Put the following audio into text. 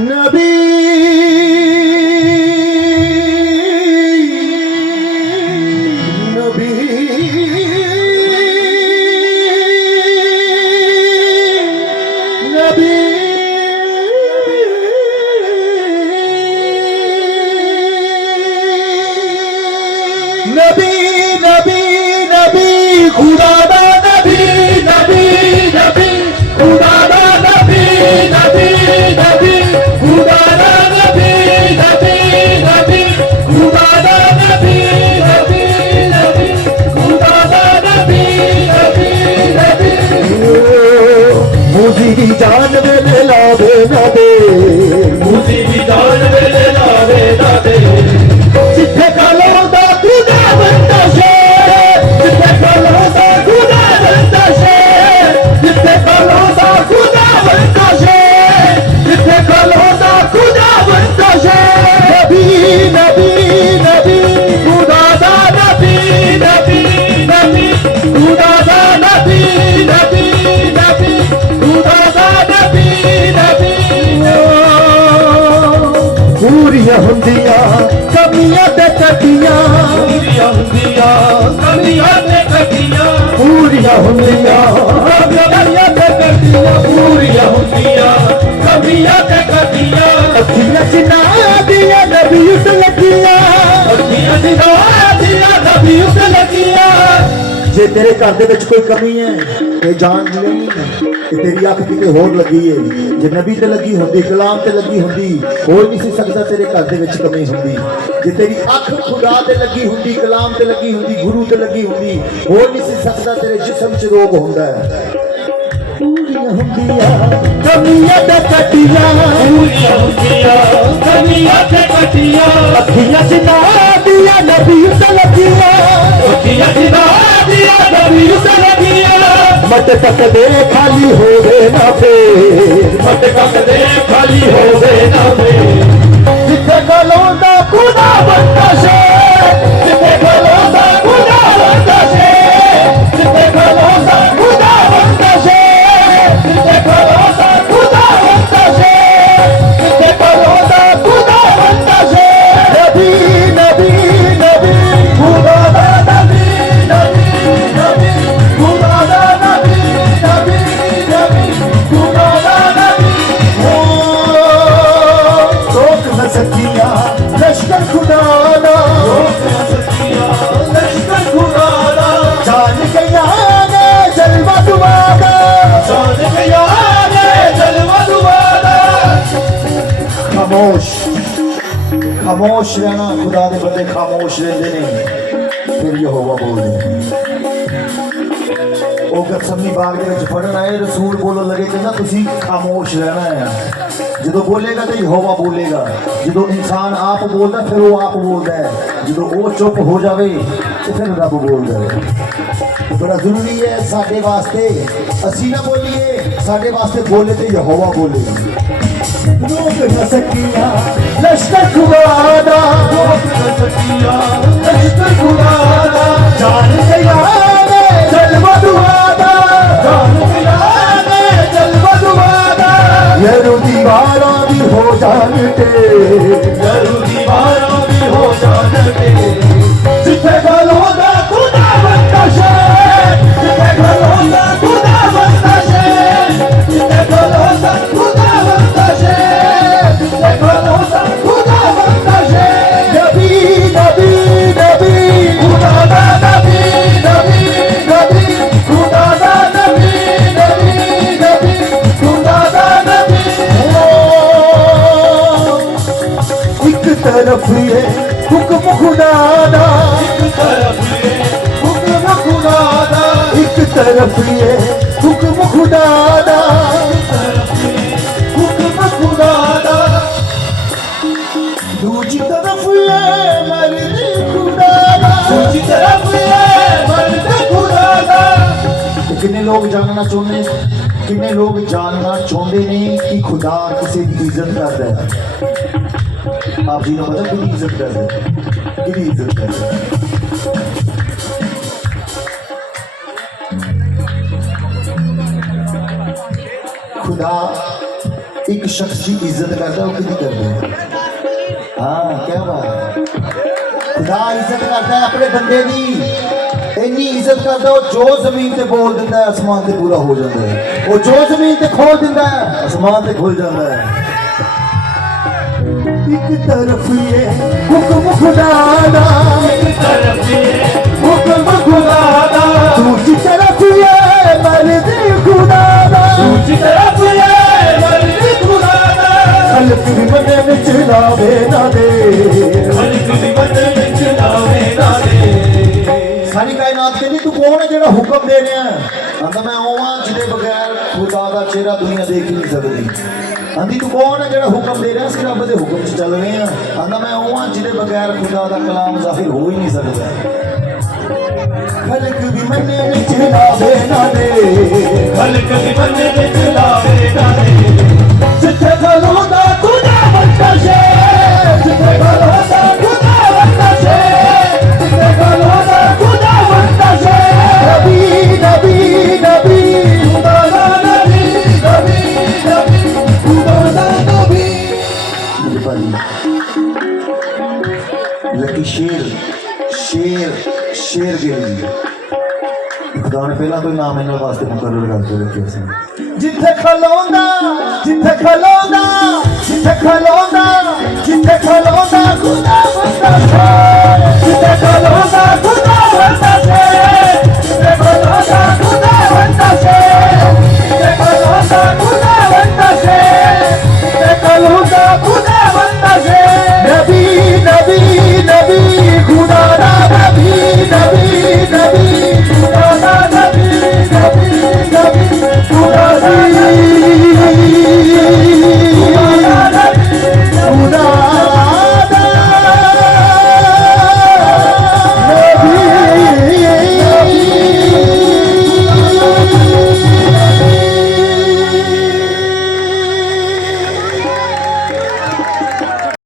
नबी नबी नबी नबी नबी नबी खुदा दा नबी नबी नबी खुदा दा नबी नबी नबी खुदा दा नबी नबी नबी खुदा दा नबी नबी नबी खुदा दा नबी नबी नबी मुझी की जान वेले लावे ना दे मुझी की जान वेले लावे ना दे जिथे कलोंदा खुदा बंदा शे जिथे कलोंदा खुदा बंदा शे जिथे कलोंदा खुदा बंदा शे जिथे कलोंदा खुदा बंदा शे नबी नबी नबी खुदा दा नबी नबी नबी खुदा दा नबी नबी नबी खुदा दा नबी नबी पूरियां हुंदियां कमियां ते कटियां पूरियां हुंदियां कमियां ते कटियां पूरियां हुंदियां कमियां ते कटियां पूरियां हुंदियां कमियां ते कटियां अखियां चिना दियां नबी उस लगियां अखियां चिना दियां नबी उस लगियां जे तेरे घर दे विच कोई कमी है ते जान नहीं कि तेरी अख किते होर लगी है जे नबी ते लगी हुंदी कलाम ते लगी हुंदी कोई नहीं सी सकदा तेरे घर दे विच कमी हुंदी जे तेरी अख खुदा ते लगी हुंदी कलाम ते लगी हुंदी गुरु ते लगी हुंदी होर नहीं सी सकदा तेरे जिस्म च रोग हुंदा है पूरियां हुंदियां कमियां ते कटियां पूरियां हुंदियां कमियां ते कटियां अखियां च ना दिया नबी ते लगियां अखियां च ना दिया नबी ते लगियां मत तक दे खाली होवे ना फेर मत तक दे खाली होवे ना फेर जिथे कलोंदा खुदा बंदा शे जिथे कलोंदा खुदा बंदा शे जिथे कलोंदा खुदा बंदा शे जिथे कलोंदा खुदा बंदा शे जिथे कलोंदा खुदा बंदा शे नबी नबी नबी खुदा दा नबी नबी नबी खुदा दा नबी नबी नबी खुदा दा नबी ओ रोक न सकिया लश्कर खुदा दा रोक न सकिया लश्कर खुदा दा जान गया ने जलवा दुआ दा जान गया ने जलवा दुआ दा खामोश खामोश रहना खुदा दे बंदे खामोश रहंदे ने फिर यहोवा बोलदे ਉਹ ਗਸਮੀ ਬਾਗ ਦੇ ਵਿੱਚ ਪੜਨ ਆਏ ਰਸੂਲ ਬੋਲਣ ਲੱਗੇ ਕਹਿੰਦਾ ਤੁਸੀਂ ਖਾਮੋਸ਼ ਰਹਿਣਾ ਹੈ ਜਦੋਂ ਬੋਲੇਗਾ ਤੇ ਯਹੋਵਾ ਬੋਲੇਗਾ ਜਦੋਂ ਇਨਸਾਨ ਆਪ ਬੋਲਦਾ ਫਿਰ ਉਹ ਆਪ ਬੋਲਦਾ ਹੈ ਜਦੋਂ ਉਹ ਚੁੱਪ ਹੋ ਜਾਵੇ ਤੇ ਫਿਰ ਰੱਬ ਬੋਲਦਾ ਹੈ ਬੜਾ ਜ਼ਰੂਰੀ ਹੈ ਸਾਡੇ ਵਾਸਤੇ ਅਸੀਂ ਨਾ ਬੋਲੀਏ ਸਾਡੇ ਵਾਸਤੇ ਬੋਲੇ ਤੇ ਯਹੋਵਾ ਬੋਲੇ रोक न सकिया लश्कर खुदा दा रोक न सकिया लश्कर खुदा दा जान गया ने जलवा दुआ दा जान गया ने जलवा दुआ दा यरू दीवारां भी हो जान ते यरू दीवारां भी हो जान ते जिथे गलोंदा खुदा बंदा शे जिथे गलोंदा खुदा बंदा शे जिथे गलोंदा खुदा बंदा शे जिथे गलोंदा खुदा बंदा शे नबी नबी नबी खुदा दा नबी नबी नबी खुदा दा नबी नबी नबी खुदा दा नबी एक तरफ ये हुक्म खुदा दा एक तरफ ये हुक्म खुदा दा एक तरफ ये हुक्म खुदा दा हुक्म खुदा दा दूजी तरफ ये मर्द खुदा दा दूजी तरफ ये मर्द खुदा दा कितने लोग जानना चाहते हैं कि खुदा किसी की इज्जत करता है आप जी ने पता कितनी इज्जत करता है कितनी इज्जत करता है खुदा एक शख्स की इज्जत करता वो कितनी करते हैं। हाँ क्या बात है, खुदा इज्जत करता है अपने बंदे की, इन्नी इज्जत करता वो जो जमीन ते बोल दिंदा है आसमान ते पूरा हो जाता है, वो जो जमीन ते खोल दिंदा है आसमान ते खुल जाता है। एक तरफ ये हुक्म खुदा दा, एक तरफ ये हुक्म खुदा दा, दूसरी तरफ ये मर्द खुदा दा, दूसरी तरफ ये मर्द खुदा दा। खल्क भी बने विच लावे ना दे, खल्क भी बने विच लावे ना दे। सारी कायनात कहती तू कौन है जेड़ा हुक्म दे रहा है? आंदा मैं ओवां जिहदे बगैर खुदा दा चेहरा दुनिया देख ही नहीं सकती। आंदी तू कौन है जेड़ा हुक्म दे रहा है? सिर्फ रब दे हुक्म च चल रहे हैं। आंदा मैं ओवां जिहदे बगैर खुदा दा कलाम जाहिर हो ही नहीं सकता। खल्क भी मन्ने विच लावे ना दे, खल्क भी मन्ने विच लावे ना दे। जिथे खलोंदा खुदा वंदा शे, जिथे खलोंदा खुदा वंदा शे, जिथे खलोंदा खुदा वंदा शे। नबी नबी नबी खुदा दा नबी, नबी नबी खुदा दा नबी। मेरे भाई लकी शेर शेर शेर गिरी खुदा ने पहला कोई नाम इन्होंने वास्ते मुकर्रर करके रखे सी। जिथे खलोंदा जिथे खलोंदा जिथे खलोंदा जिथे खलोंदा